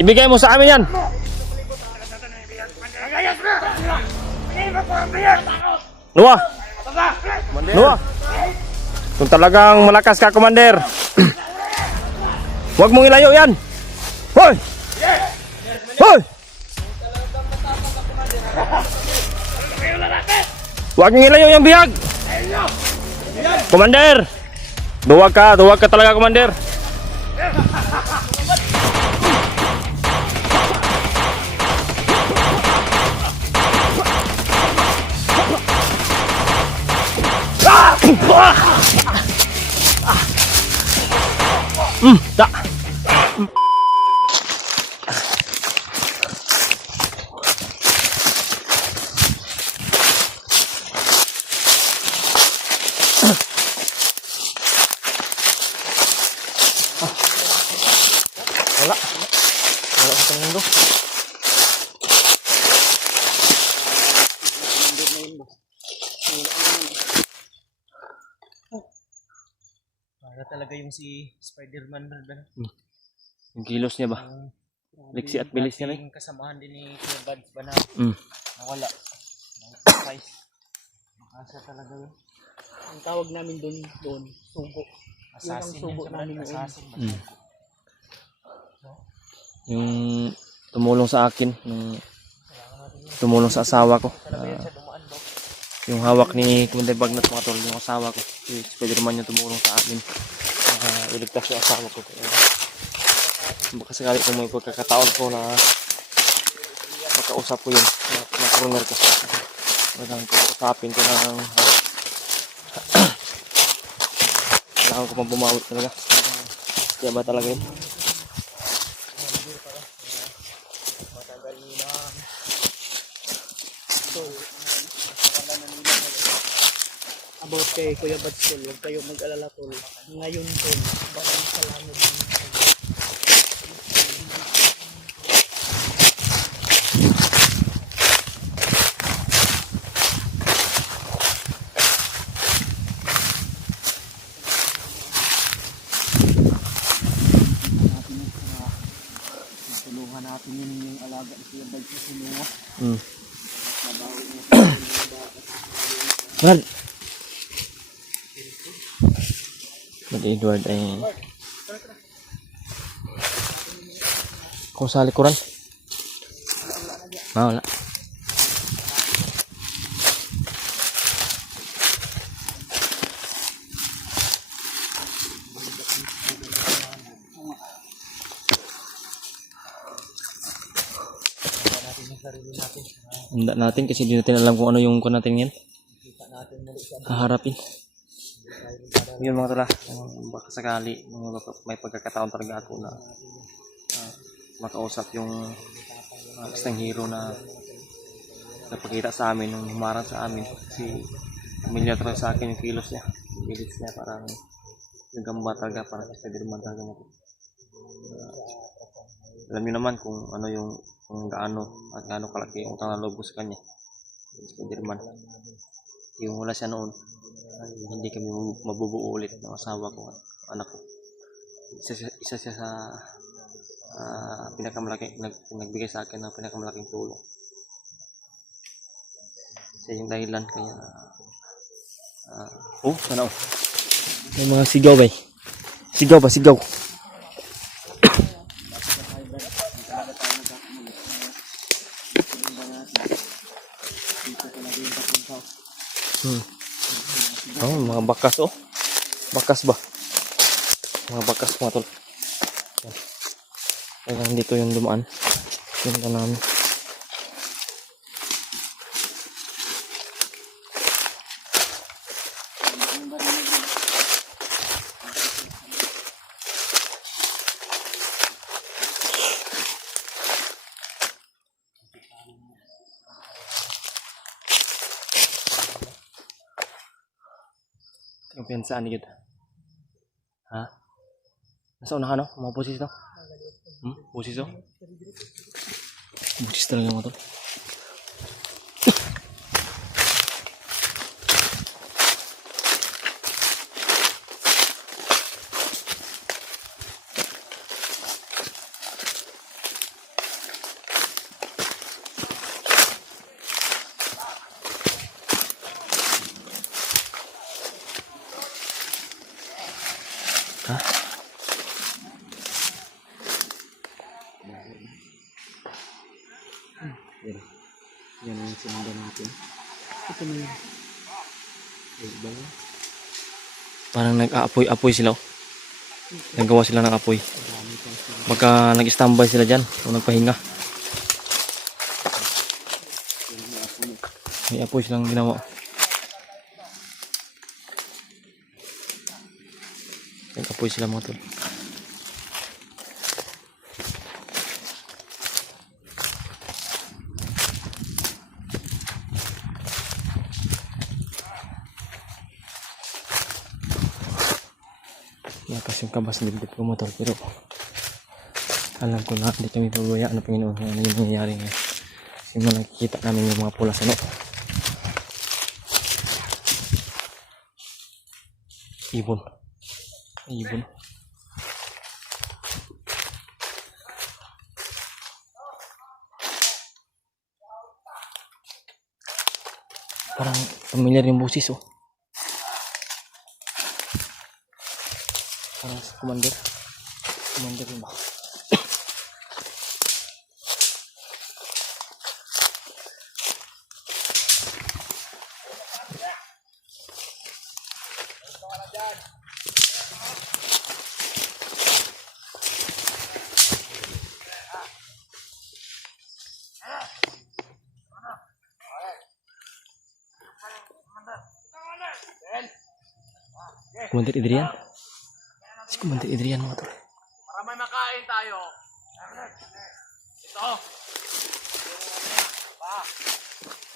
Ibigay mo sa amin yan. Noah. Noah. Kung talagang malakas ka, Commander. Huwag mong ilayo yan. Hoy! Hoy! Huwag mong ilayo yung bihag. Commander. Duwag ka talaga, Commander. Da. Wala sa mundo. Para talaga yung si Spider-Man na Yung kilos niya ba? Liksi at bilis niya, dating kasamahan din ni Kuya Buds ba na nawala. Makasa talaga yun. Ang tawag namin doon, subo. Assassin subo yun, namin noon. assassin. Yung tumulong sa akin, yung tumulong sa asawa ko. Yung hawak ni Commander Bagnat, mga tol, yung asawa ko. Si Spider-Man yung tumulong sa akin. Iligtas yung asawa ko. Baka sakali kung may pagkakataon ko na makausap ko yun, na corner ko. Kailangan ko usapin ko ng kailangan ko pang bumawit talaga. Kaya ba talaga yun? About kay Kuya Buds tol, huwag kayo mag-alala tol. Ngayon tol, baka salamat din. Tulungan natin yun yung alaga ni Kuya Buds na sinuha. Brad Edward ay kung sa likuran. Wala. Handa natin kasi di natin alam kung ano yung kung natin yan haharapin. Yun mga tala, baka sakali may pagkakataon talaga ako na makausap yung isang hero na napakita sa amin, nung humarang sa amin. Kasi familiar talaga sa akin yung kilos niya, bilis niya, parang nagamba talaga, parang Spider-Man talaga mo. Alam niyo naman kung ano yung kung gaano at gaano kalaki yung utang na loob ko sa kanya, Spider-Man. Yung wala siya noon, hindi kami mabubuo ulit ng asawa ko at anak ko. Isa siya sa nagbigay sa akin ng pinakamalaking tulong. Siya yung dahilan kaya sana may mga sigaw ba? Sigaw. Mga bakas bakas ba? Mga bakas mga tol. Kaya dito yung dumaan. Yung namin. Yung pinsaan ni kita. Ha? Nasa unahan no? Mga busis no? Busis no? Busis talaga mga tol. Ha? Yan ang sinundan natin. Ito na yun. Ay, ba yun? Parang nag-aapoy-apoy sila. Oh. Nagawa sila ng apoy. Marami pang sila. Baka nag-standby sila dyan o nagpahinga. May apoy silang ginawa. Nag-apoy sila mga tol. Lakas yung kabas ng dibdib ko motor, pero alam ko na hindi kami pabayaan ng Panginoon kung ano yung nangyayari ngayon. Kasi mo nakikita namin yung mga pula sa no. Ibon. Ibon. Parang familiar yung busis oh. Parang si Commander. Commander yun ba? Commander Adrian. Si Commander Adrian mga tol. Para may makain tayo. Ito.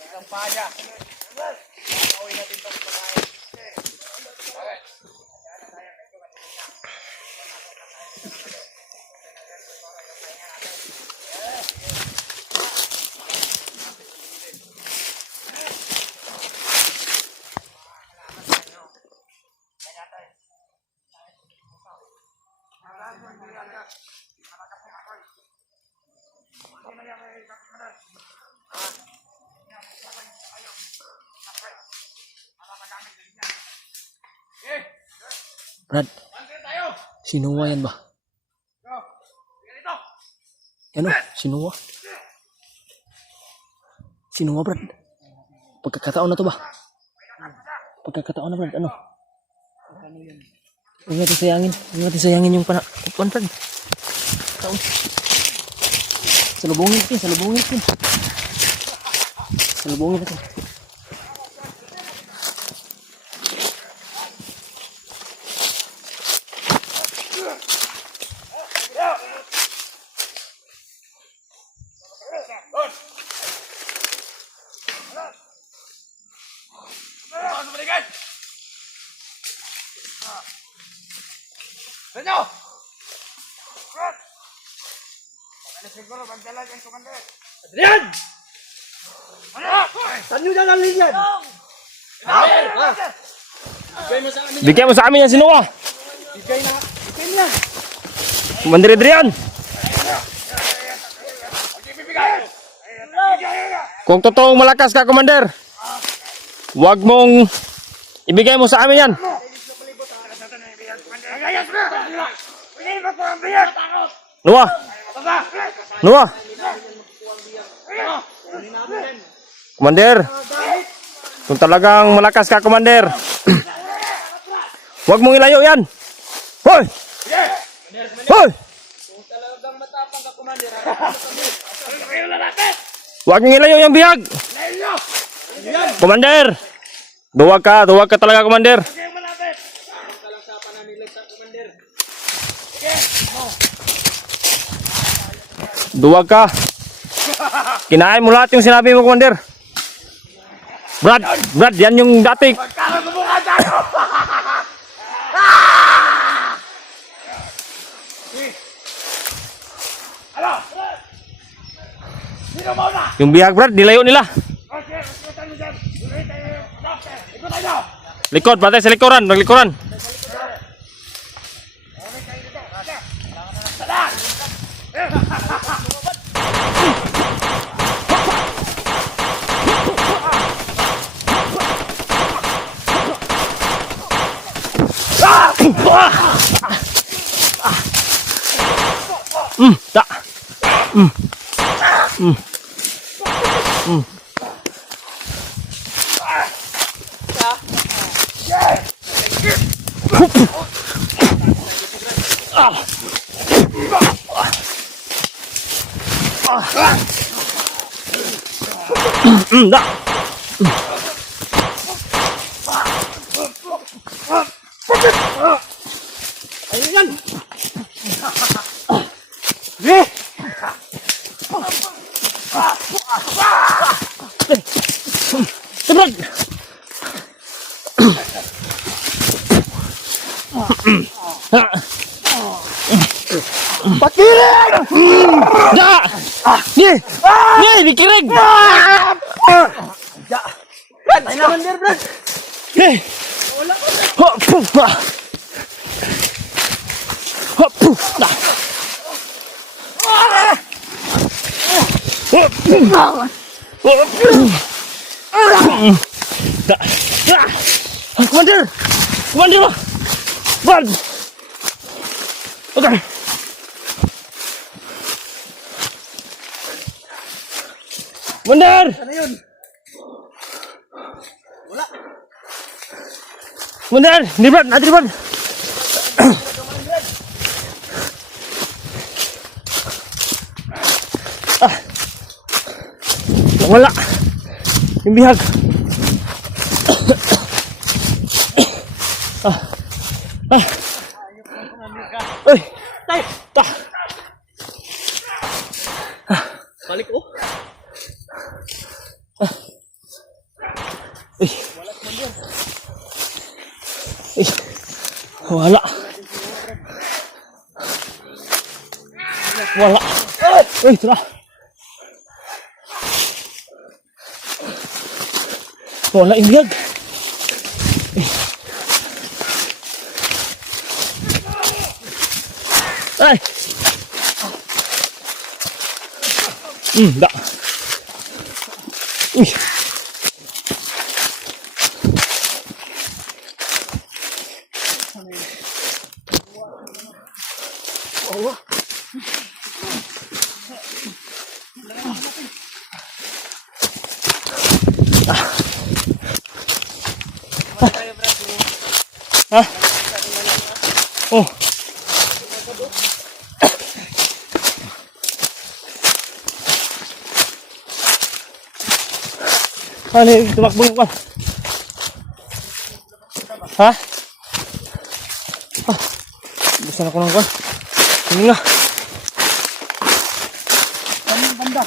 Isang paya. Pauwi natin itong pagkain. Brad, sinuwa yan ba? Yan o, sinuwa. Sinuwa Brad. Pagkakataon na to ba? Pagkakataon na Brad, ano? Huwag natin sayangin. Huwag natin sayangin yung pan Brad. Taon. Salubungin natin, salubungin natin. Salubungin natin. Adrian! Saan nyo dyan ang linyan? Bigyan mo sa amin yan, sinuwa. Bigay na yan. Commander Adrian. Kung totoong malakas ka, Commander, huwag mong ibigay mo sa amin yan. Noah! Noah! Commander, kung talagang malakas ka, Commander, huwag mong ilayo yan. Hoy! Hoy! Huwag mong ilayo yung bihag. Commander, duwag ka talaga, Commander. Duwag ka. Kinain mo lahat yung sinabi mo, Commander. Brad, yan yung dati. Yung bihag, Brad, nilayo nila. Likod, patay sa likuran, naglikuran. Da. Ayun yan! Eh! Tebrad. Pakilig! Da. Ni. Ni dikirig. Brad! Commander, Brad! Hey. Ho, puf. Ho, puf. Da. Ho, puf. Ho, puf. Da. Da. Commander. Commander ba? Brad. Okay. Commander. Ano yun? Wala. Commander. Ni Brad. Nanti Brad. Wala. Yung bihag. Uy. Tay! Ta. Balik oh. Uy. Uy. Wala. Wala. Uy, tara. Wala yung bihag. Ay. Da. Uy. Ha? Oh. Ano yung tumakbo yung kan? Ha? Ah, busan ako ng kan. Hindi nga. Anong banda?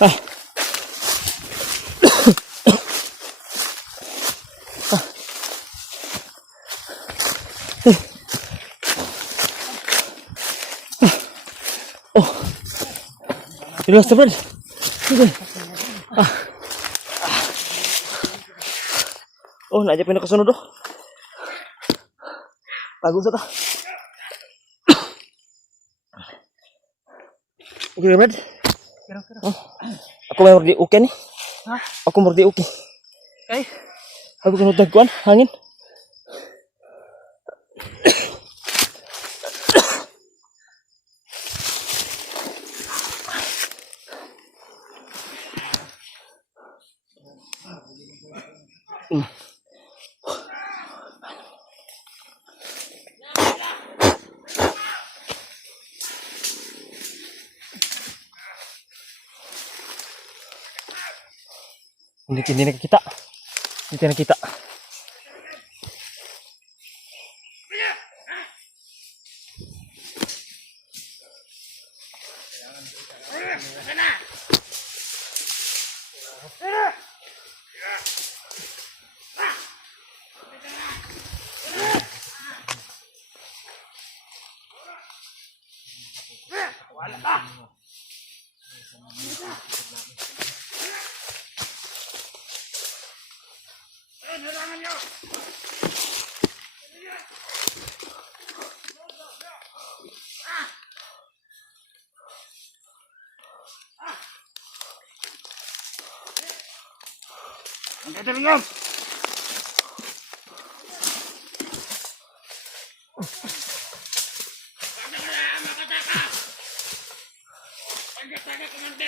Ah. Oh. Ilas na, Brad. Sige. Ah. Oh, naadya pa yung nakasunod, oh. Pagod sa ta. Okay, Brad. Oh. Ako may mordi okay ni. Ha? Ako mordi okay. Kay? Ako sunod tagkuan, hangin. Hindi nakikita. Hindi nakikita. Brad.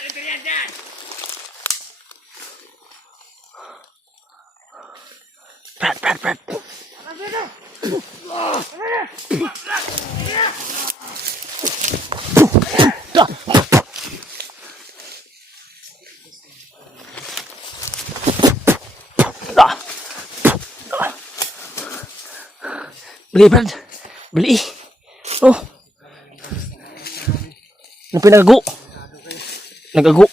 Beli, Brad. Beli. Oh. Nang pinagago. Nagago.